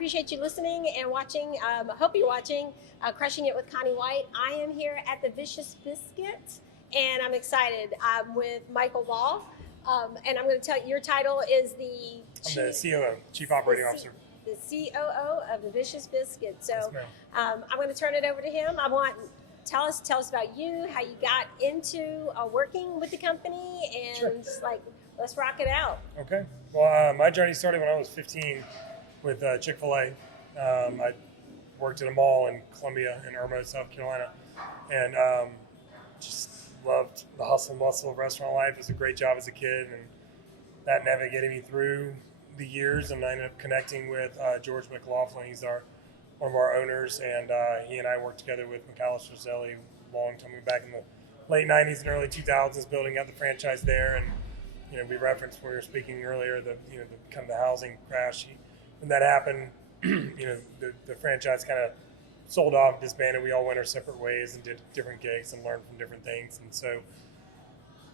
appreciate you listening and watching. I hope you're watching Crushing It with Connie White. I am here at the Vicious Biscuit, and I'm excited. I'm with Michael Ball, and I'm going to tell you, your title is I'm the COO, Chief Operating Officer. The COO of the Vicious Biscuit. So Yes, I'm going to turn it over to him. Tell us about you, how you got into working with the company, and Sure. let's rock it out. Okay. Well, my journey started when I was 15 with Chick-fil-A. I worked at a mall in Columbia in Irmo, South Carolina, and just loved the hustle and bustle of restaurant life. It was a great job as a kid, and that navigated me through the years, and I ended up connecting with George McLaughlin. He's one of our owners, and he and I worked together with Macalester Zelie long time back in the late 90s and early 2000s, building out the franchise there. And we referenced when we were speaking earlier the kind of the housing crash. When that happened, the franchise kind of sold off, disbanded. We all went our separate ways and did different gigs and learned from different things. And so,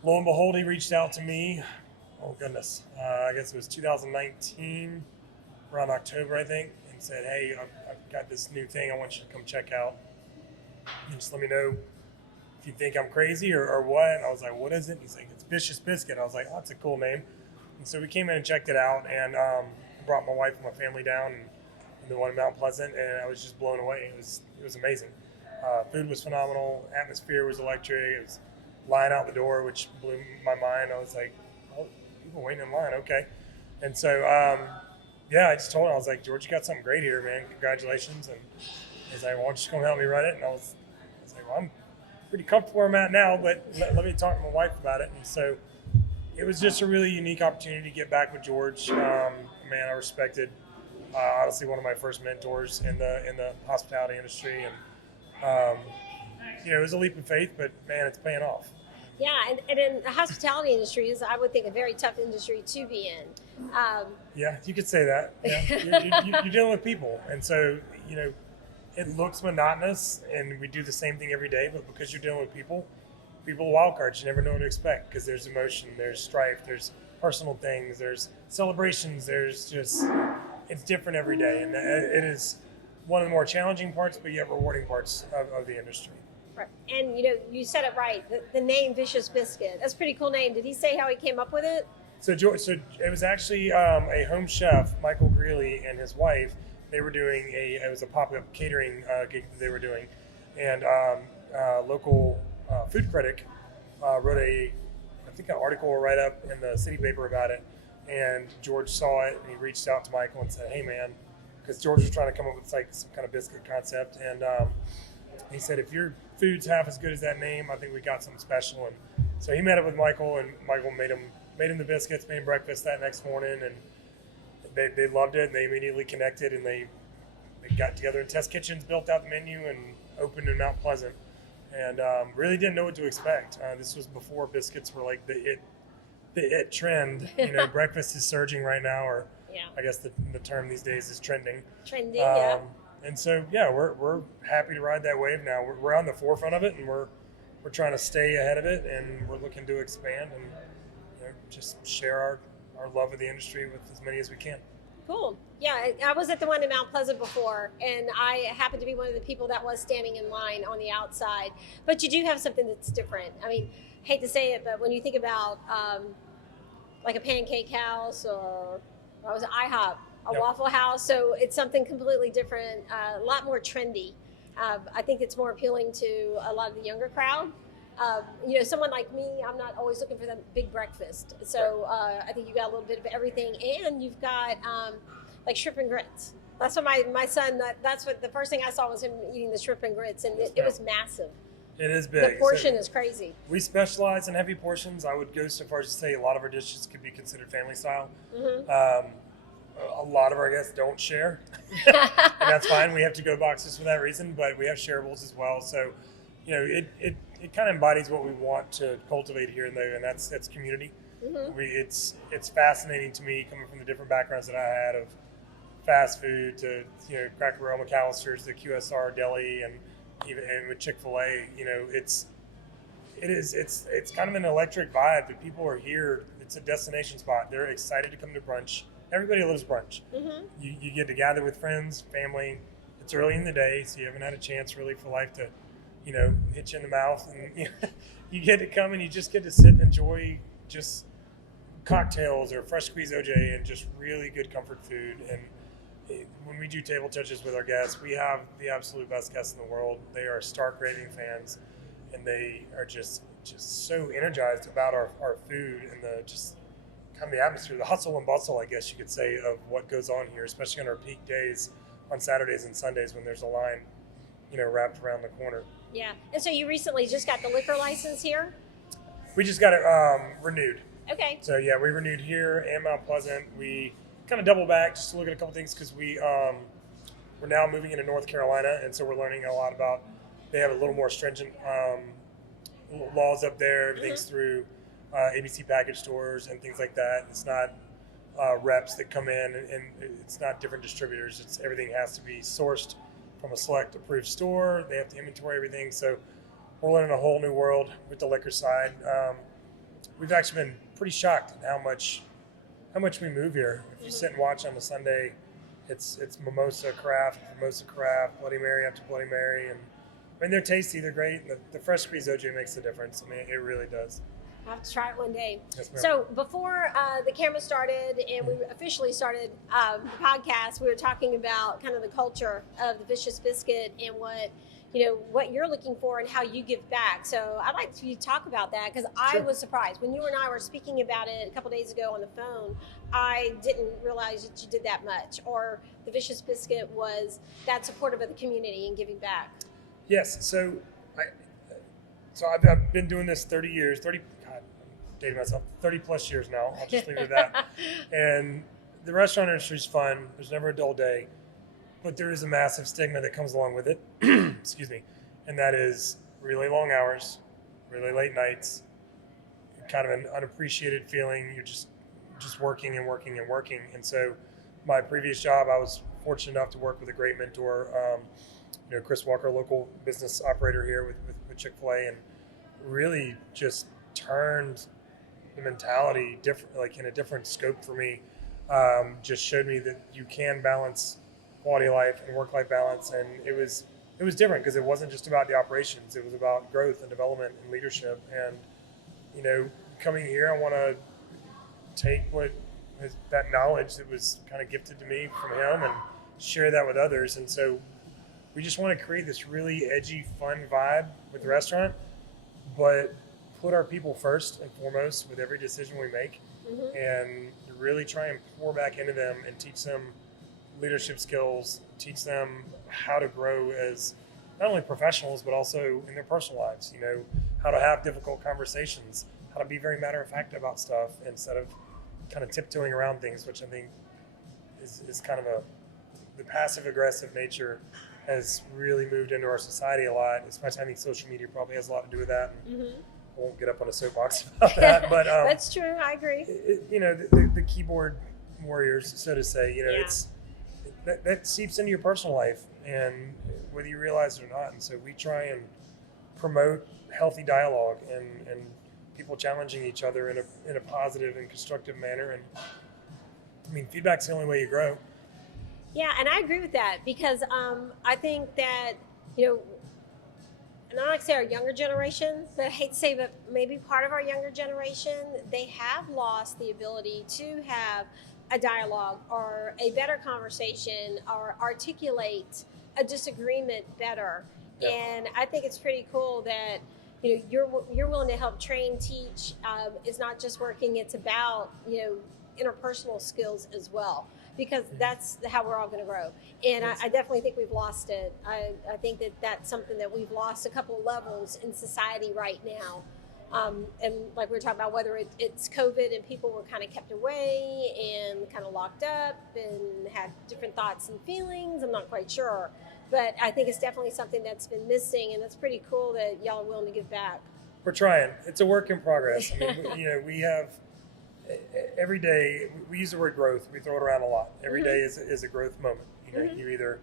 lo and behold, he reached out to me. Oh goodness, I guess it was 2019, around October, I think, and said, "Hey, I've got this new thing. I want you to come check out. And just let me know if you think I'm crazy or what." And I was like, "What is it?" He's like, "It's Vicious Biscuit." I was like, "Oh, that's a cool name." And so we came in and checked it out, and brought my wife and my family down, and the one in Mount Pleasant, and I was just blown away. It was amazing. Food was phenomenal. Atmosphere was electric. It was line out the door, which blew my mind. I was like, "Oh, people waiting in line, okay." And so, I just told him, I was like, "George, you got something great here, man. Congratulations." And he's like, "Why don't you just come help me run it?" And I was like, "Well, I'm pretty comfortable where I'm at now, but let me talk to my wife about it." And so it was just a really unique opportunity to get back with George. Man, I respected, honestly, one of my first mentors in the hospitality industry. And, it was a leap of faith, but man, it's paying off. Yeah, and in the hospitality industry is, I would think, a very tough industry to be in. Yeah, you could say that. Yeah. You're dealing with people, and so it looks monotonous, and we do the same thing every day. But because you're dealing with people wild cards. You never know what to expect because there's emotion, there's strife, there's personal things, there's celebrations. It's different every day, and it is one of the more challenging parts, but yet rewarding parts of the industry. Right. And you said it right. The name Vicious Biscuit. That's a pretty cool name. Did he say how he came up with it? So it was actually a home chef, Michael Greeley, and his wife. They were doing it was a pop-up catering gig that they were doing, and local food critic wrote an article or write-up in the city paper about it. And George saw it, and he reached out to Michael and said, "Hey, man," because George was trying to come up with some kind of biscuit concept, and he said, "If your food's half as good as that name, I think we got something special." And so he met up with Michael, and Michael made him the biscuits, made him breakfast that next morning, and they loved it, and they immediately connected, and they got together in test kitchens, built out the menu, and opened in Mount Pleasant, and really didn't know what to expect. This was before biscuits were like the it trend. Breakfast is surging right now, or I guess the term these days is trending. Trending, yeah. And so, we're happy to ride that wave now. We're on the forefront of it, and we're trying to stay ahead of it, and we're looking to expand and just share our love of the industry with as many as we can. Cool. Yeah, I was at the one in Mount Pleasant before, and I happened to be one of the people that was standing in line on the outside. But you do have something that's different. I mean, hate to say it, but when you think about like a pancake house or was it IHOP, a Waffle House, so it's something completely different, a lot more trendy. I think it's more appealing to a lot of the younger crowd. Someone like me, I'm not always looking for the big breakfast. So I think you got a little bit of everything, and you've got like shrimp and grits. That's what my son, that's what the first thing I saw was him eating the shrimp and grits, and it was massive. It is big. The portion is crazy. We specialize in heavy portions. I would go so far as to say a lot of our dishes could be considered family style. Mm-hmm. A lot of our guests don't share, and that's fine. We have to-go boxes for that reason, but we have shareables as well. So, it kind of embodies what we want to cultivate here and there, and that's community. Mm-hmm. It's fascinating to me, coming from the different backgrounds that I had of fast food to Cracker Barrel, Macalester's, the QSR deli, and with Chick-fil-A. It's kind of an electric vibe. The people are here. It's a destination spot. They're excited to come to brunch everybody loves brunch. Mm-hmm. You get to gather with friends, family. It's early in the day, so you haven't had a chance really for life to, hit you in the mouth. And you get to come and you just get to sit and enjoy just cocktails or fresh squeezed OJ and just really good comfort food. And when we do table touches with our guests, we have the absolute best guests in the world. They are stark raving fans, and they are just so energized about our food and the just kind of the atmosphere, the hustle and bustle, I guess you could say, of what goes on here, especially on our peak days on Saturdays and Sundays when there's a line, wrapped around the corner. Yeah. And so you recently just got the liquor license here? We just got it renewed. Okay. So yeah, we renewed here and Mount Pleasant. We kind of double back just to look at a couple things because we're now moving into North Carolina, and so we're learning a lot about. They have a little more stringent laws up there. Everything's through ABC package stores and things like that. It's not reps that come in, and it's not different distributors. It's everything has to be sourced from a select approved store. They have to inventory everything. So we're learning a whole new world with the liquor side. We've actually been pretty shocked at how much we move here. If you sit and watch on a Sunday, it's mimosa craft, Bloody Mary after Bloody Mary, and they're tasty, they're great. And the fresh squeezed OJ makes the difference. I mean, it really does. I'll have to try it one day. Yes, ma'am. So before the camera started and we officially started the podcast, we were talking about kind of the culture of the Vicious Biscuit and what you're looking for and how you give back. So I'd like you to talk about that because I was surprised. When you and I were speaking about it a couple days ago on the phone, I didn't realize that you did that much, or the Vicious Biscuit was that supportive of the community and giving back. Yes, so I've been doing this 30 years, 30 plus years now. I'll just leave it at that. And the restaurant industry is fun. There's never a dull day. But there is a massive stigma that comes along with it. Excuse me. And that is really long hours, really late nights, kind of an unappreciated feeling. You're just working and working and working. And so my previous job, I was fortunate enough to work with a great mentor, Chris Walker, local business operator here with Chick-fil-A, and really just turned the mentality different, like in a different scope for me. Just showed me that you can balance quality of life and work-life balance, and it was different because it wasn't just about the operations. It was about growth and development and leadership. And coming here, I want to take that knowledge that was kind of gifted to me from him and share that with others. And so we just want to create this really edgy, fun vibe with the restaurant, but put our people first and foremost with every decision we make, and really try and pour back into them and teach them leadership skills, teach them how to grow as not only professionals, but also in their personal lives, how to have difficult conversations, how to be very matter-of-fact about stuff instead of kind of tiptoeing around things, which I think is kind of the passive-aggressive nature has really moved into our society a lot, especially I think social media probably has a lot to do with that. And I won't get up on a soapbox about that, but that's true. I agree. The keyboard warriors, so to say, it's that seeps into your personal life, and whether you realize it or not. And so we try and promote healthy dialogue and people challenging each other in a positive and constructive manner. And I mean, feedback's the only way you grow. Yeah, and I agree with that because I think that, and I like to say our younger generation, but I hate to say that maybe part of our younger generation, they have lost the ability to have a dialogue or a better conversation or articulate a disagreement better. Yep. And I think it's pretty cool that you're willing to help train, teach. It's not just working; it's about interpersonal skills as well, because that's how we're all going to grow. And yes. I definitely think we've lost it. I think that's something that we've lost a couple of levels in society right now. And like we were talking about, whether it's COVID and people were kind of kept away and kind of locked up and had different thoughts and feelings, I'm not quite sure. But I think it's definitely something that's been missing, and it's pretty cool that y'all are willing to give back. We're trying. It's a work in progress. I mean, we have every day, we use the word growth. We throw it around a lot. Every day is a growth moment. You either,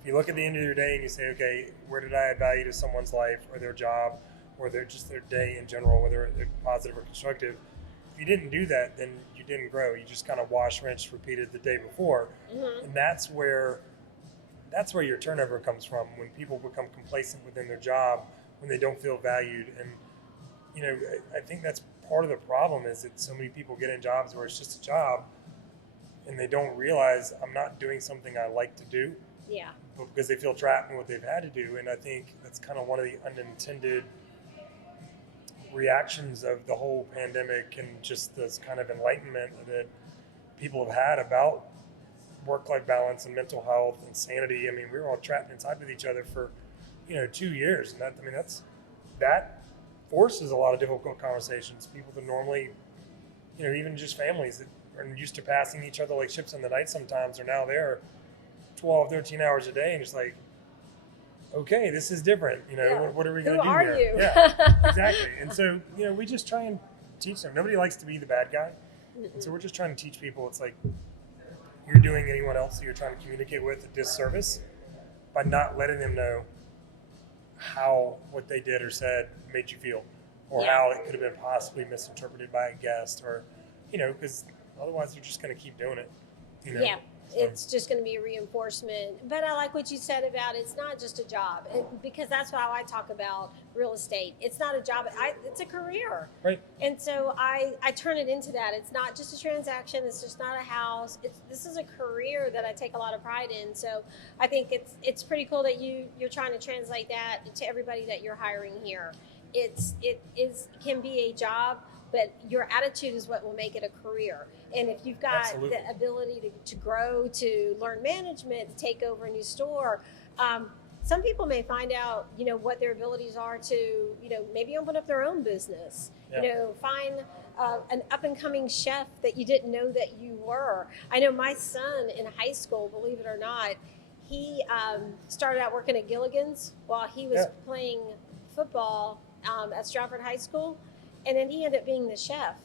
if you look at the end of your day and you say, okay, where did I add value to someone's life or their job or their day in general, whether they're positive or constructive. If you didn't do that, then you didn't grow. You just kind of wash, rinse, repeated the day before. And that's where your turnover comes from, when people become complacent within their job, when they don't feel valued. And, you know, I think that's part of the problem, is that so many people get in jobs where it's just a job and they don't realize, I'm not doing something I like to do. Yeah. Because they feel trapped in what they've had to do. And I think that's kind of one of the unintended reactions of the whole pandemic, and just this kind of enlightenment that people have had about work-life balance and mental health and sanity. I mean, we were all trapped inside with each other for, 2 years. And that forces a lot of difficult conversations. People that normally, even just families that are used to passing each other like ships in the night sometimes, are now there 12, 13 hours a day, and it's like, okay, this is different. What are we going to do here? Who are you? Yeah, exactly. And so, we just try and teach them. Nobody likes to be the bad guy. And so we're just trying to teach people, it's like, you're doing anyone else that you're trying to communicate with a disservice by not letting them know how what they did or said made you feel, or how it could have been possibly misinterpreted by a guest, or, because otherwise they're just going to keep doing it. Yeah. It's just going to be a reinforcement. But I like what you said about it's not just a job, because that's how I talk about real estate. It's not a job. It's a career. Right. And so I turn it into that. It's not just a transaction. It's just not a house. This is a career that I take a lot of pride in. So I think it's pretty cool that you're trying to translate that to everybody that you're hiring here. It can be a job, but your attitude is what will make it a career. And if you've got the ability to grow, to learn management, to take over a new store, some people may find out, what their abilities are to, maybe open up their own business, find an up and coming chef that you didn't know that you were. I know my son in high school, believe it or not, he started out working at Gilligan's while he was playing football at Stratford High School. And then he ended up being the chef,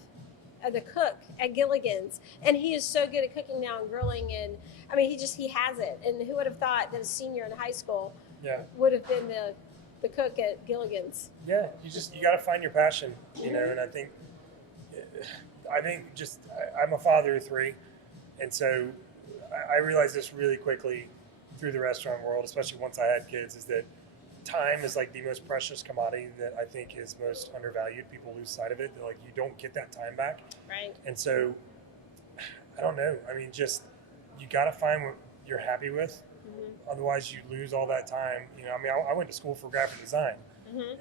the cook at Gilligan's. And he is so good at cooking now and grilling. And I mean, he has it. And who would have thought that a senior in high school would have been the cook at Gilligan's? Yeah, you got to find your passion, and I think I'm a father of 3. And so I realized this really quickly through the restaurant world, especially once I had kids, is that time is like the most precious commodity that I think is most undervalued. People lose sight of it. They're like, you don't get that time back. Right. And so, I don't know. I mean, just, you got to find what you're happy with. Otherwise you lose all that time. I went to school for graphic design,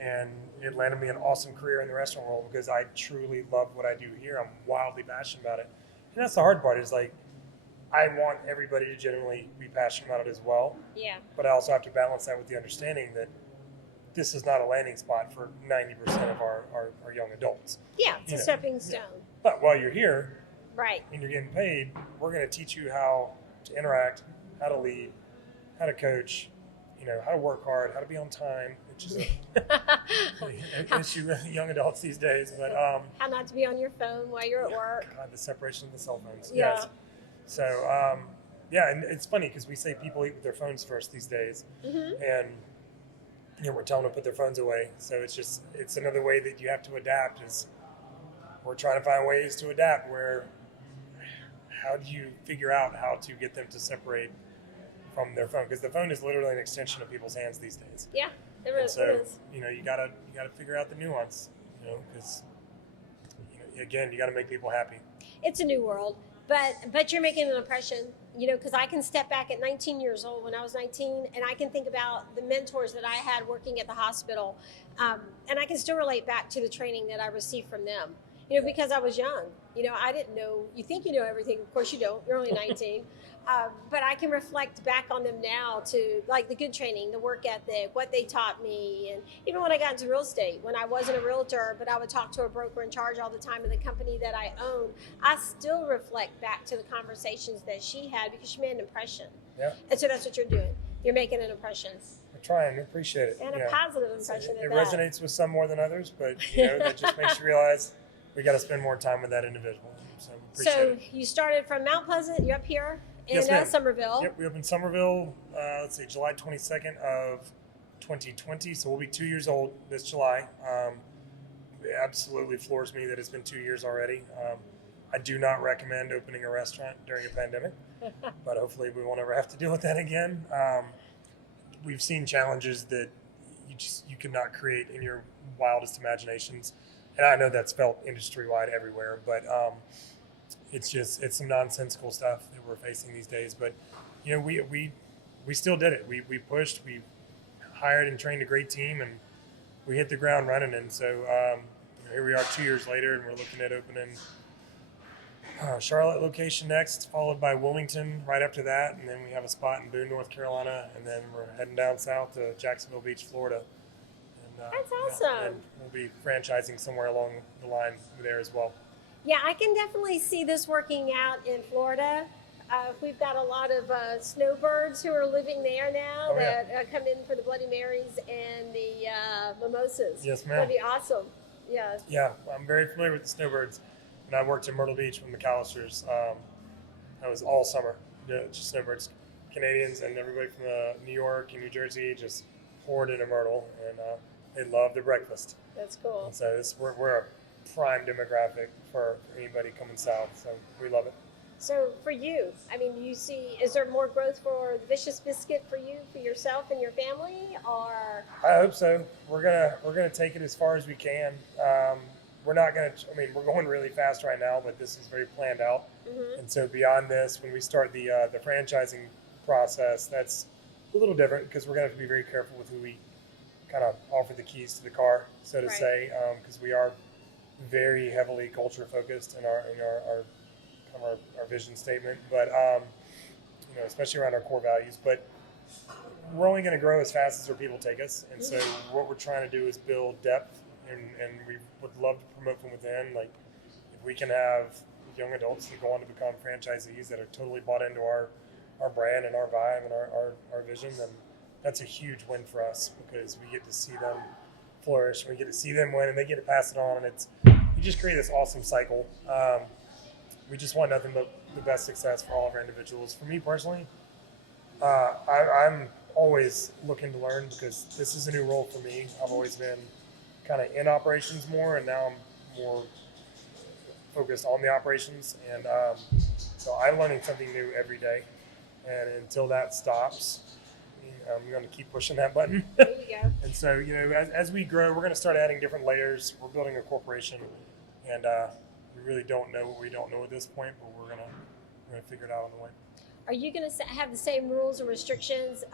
and it landed me an awesome career in the restaurant world because I truly love what I do here. I'm wildly passionate about it. And that's the hard part, is like, I want everybody to genuinely be passionate about it as well. Yeah. But I also have to balance that with the understanding that this is not a landing spot for 90% of our young adults. Yeah, it's a stepping stone. Yeah. But while you're here, right, and you're getting paid, we're going to teach you how to interact, how to lead, how to coach, how to work hard, how to be on time, which is an issue with young adults these days. But how not to be on your phone while you're at work. God, the separation of the cell phones. Yeah. Yes. So, and it's funny because we say people eat with their phones first these days, and we're telling them to put their phones away. So it's another way that you have to adapt. Is we're trying to find ways to adapt. Where, how do you figure out how to get them to separate from their phone? Because the phone is literally an extension of people's hands these days. Yeah, it is. You gotta figure out the nuance. Because again, you got to make people happy. It's a new world. But you're making an impression, because I can step back at 19 years old when I was 19, and I can think about the mentors that I had working at the hospital, and I can still relate back to the training that I received from them, because I was young. I didn't know. You think you know everything. Of course you don't. You're only 19. But I can reflect back on them now to like the good training, the work ethic, what they taught me. And even when I got into real estate, when I wasn't a realtor, but I would talk to a broker in charge all the time in the company that I own, I still reflect back to the conversations that she had because she made an impression. Yeah. And so that's what you're doing. You're making an impression. We're trying. We appreciate it. And a positive impression. It resonates with some more than others, but that just makes you realize we got to spend more time with that individual. So we appreciate it. You started from Mount Pleasant. You're up here. Yes, in Somerville. Yep, we opened Somerville, July 22nd of 2020. So we'll be 2 years old this July. It absolutely floors me that it's been 2 years already. I do not recommend opening a restaurant during a pandemic, but hopefully we won't ever have to deal with that again. We've seen challenges that you could not create in your wildest imaginations, and I know that's felt industry-wide everywhere, but it's some nonsensical stuff that we're facing these days. But we still did it. We pushed. We hired and trained a great team, and we hit the ground running. And so here we are 2 years later, and we're looking at opening Charlotte location next, followed by Wilmington right after that, and then we have a spot in Boone, North Carolina, and then we're heading down south to Jacksonville Beach, Florida. And, that's awesome. And we'll be franchising somewhere along the line there as well. Yeah, I can definitely see this working out in Florida. We've got a lot of snowbirds who are living there now that come in for the Bloody Marys and the mimosas. Yes, ma'am. That'd be awesome. Yeah. Yeah, I'm very familiar with the snowbirds. And I worked in Myrtle Beach with Macalesters. That was all summer, just snowbirds. Canadians and everybody from New York and New Jersey just poured into Myrtle, and they love the breakfast. That's cool. And so we're a prime demographic for anybody coming south, so we love it. So for you, I mean, is there more growth for the Vicious Biscuit for you, for yourself and your family, or? I hope so. We're gonna take it as far as we can. We're not gonna. I mean, we're going really fast right now, but this is very planned out. Mm-hmm. And so beyond this, when we start the franchising process, that's a little different because we're gonna have to be very careful with who we kind of offer the keys to the car, so to say, because we are very heavily culture focused in our vision statement, but especially around our core values. But we're only going to grow as fast as our people take us, and so what we're trying to do is build depth, and we would love to promote from within. Like if we can have young adults that go on to become franchisees that are totally bought into our brand and our vibe and our vision, then that's a huge win for us because we get to see them flourish, we get to see them win, and they get to pass it on, and you just create this awesome cycle. We just want nothing but the best success for all of our individuals. For me personally, I'm always looking to learn because this is a new role for me. I've always been kind of in operations more, and now I'm more focused on the operations. And so I'm learning something new every day. And until that stops, I'm going to keep pushing that button. There you go. And so, as we grow, we're going to start adding different layers. We're building a corporation, and we really don't know what we don't know at this point, but we're gonna figure it out on the way. Are you going to have the same rules and restrictions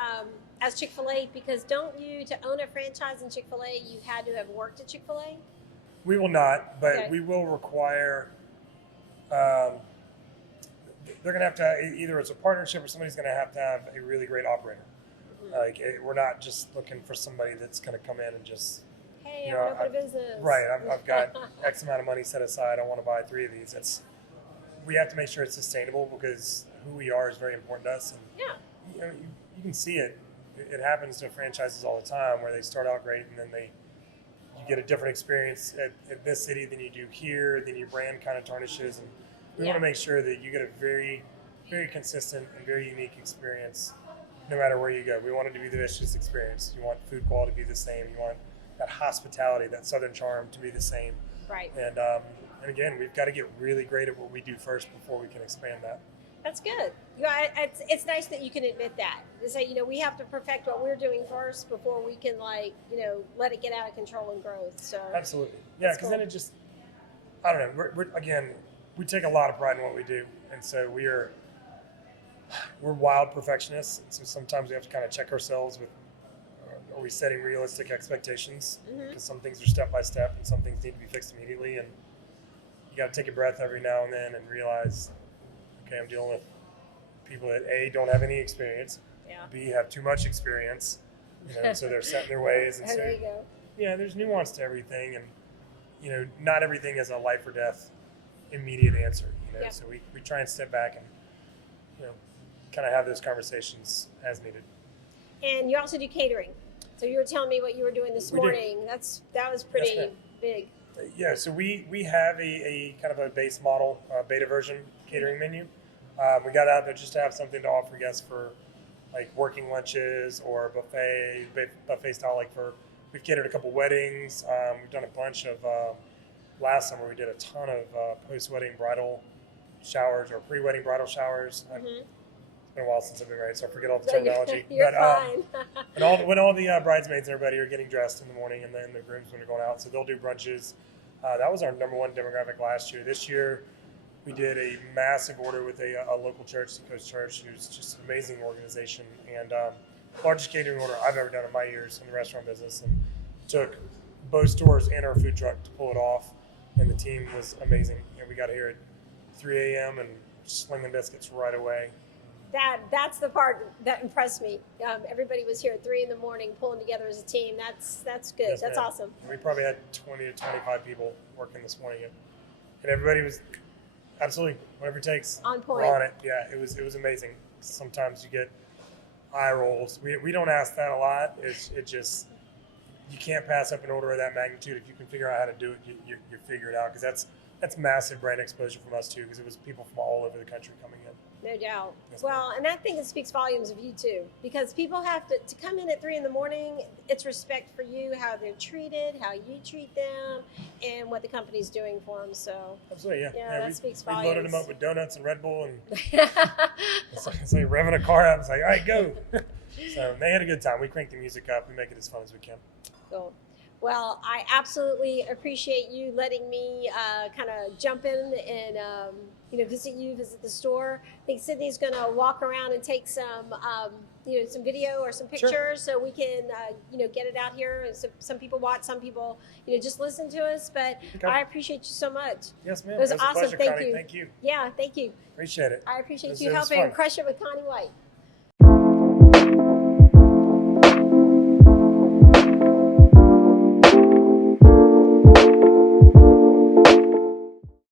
as Chick-fil-A? Because don't you, to own a franchise in Chick-fil-A, you had to have worked at Chick-fil-A? We will not, but we will require. They're going to have to either it's a partnership or somebody's going to have a really great operator. Mm-hmm. Like we're not just looking for somebody that's going to come in and just. Hey, I want to open a business. Right, I've got X amount of money set aside. I want to buy 3 of these. We have to make sure it's sustainable because who we are is very important to us. And, you can see it. It happens to franchises all the time where they start out great and then you get a different experience at this city than you do here. Then your brand kind of tarnishes, and we want to make sure that you get a very, very consistent and very unique experience no matter where you go. We want it to be the Vicious experience. You want food quality to be the same. You want that hospitality, that Southern charm to be the same. Right. And again, we've got to get really great at what we do first before we can expand that. That's good. It's nice that you can admit that. To say, we have to perfect what we're doing first before we can let it get out of control and growth. So absolutely. Yeah, because then it just, I don't know. We take a lot of pride in what we do. And so we're wild perfectionists. So sometimes we have to kind of check ourselves with, are we setting realistic expectations? Because some things are step by step and some things need to be fixed immediately. And you got to take a breath every now and then and realize, okay, I'm dealing with people that A, don't have any experience, B, have too much experience, so they're set in their ways. And so, there you go. Yeah, there's nuance to everything. And, not everything is a life or death immediate answer. So we try and step back and, kind of have those conversations as needed. And you also do catering. So you were telling me what you were doing this morning. That was pretty big. Yeah, so we have a kind of a base model, beta version catering menu. We got out there just to have something to offer guests for like working lunches or buffet style. We've catered a couple weddings. We've done a bunch of last summer we did a ton of post-wedding bridal showers or pre-wedding bridal showers. Mm-hmm. It's been a while since I've been married, so I forget all the terminology. You're fine. when all the bridesmaids and everybody are getting dressed in the morning, and then the groomsmen are going out, so they'll do brunches. That was our number one demographic last year. This year, we did a massive order with a local church, the Coast Church, who's just an amazing organization, and largest catering order I've ever done in my years in the restaurant business, and took both stores and our food truck to pull it off, and the team was amazing. And we got here at 3 a.m. and slinging biscuits right away. That's the part that impressed me. Everybody was here at 3 a.m. pulling together as a team. That's good. Yes, that's ma'am. awesome. We probably had 20 to 25 people working this morning, and everybody was absolutely whatever it takes. On point. We're on it. Yeah, it was amazing. Sometimes you get eye rolls. We don't ask that a lot. It just, you can't pass up an order of that magnitude. If you can figure out how to do it, you figure it out, because that's massive brand exposure from us too, because it was people from all over the country coming in. No doubt. Yes, Well, and I think it speaks volumes of you too, because people have to come in at 3 a.m. It's respect for you, how they're treated, how you treat them, and what the company's doing for them. So Absolutely, yeah. that speaks we volumes. loaded them up with donuts and Red Bull, and it's like revving a car up. It's like, all right, go. So they had a good time. We cranked the music up. We make it as fun as we can. Cool. Well, I absolutely appreciate you letting me kind of jump in and visit the store. I think Sydney's going to walk around and take some some video or some pictures, Sure. so we can get it out here. And some people watch, some people just listen to us. But Okay. I appreciate you so much. Yes, ma'am. It was a awesome. pleasure, Thank Connie. you. Thank you. Yeah, thank you. Appreciate it. I appreciate It you was helping fun. crush it with Connie White.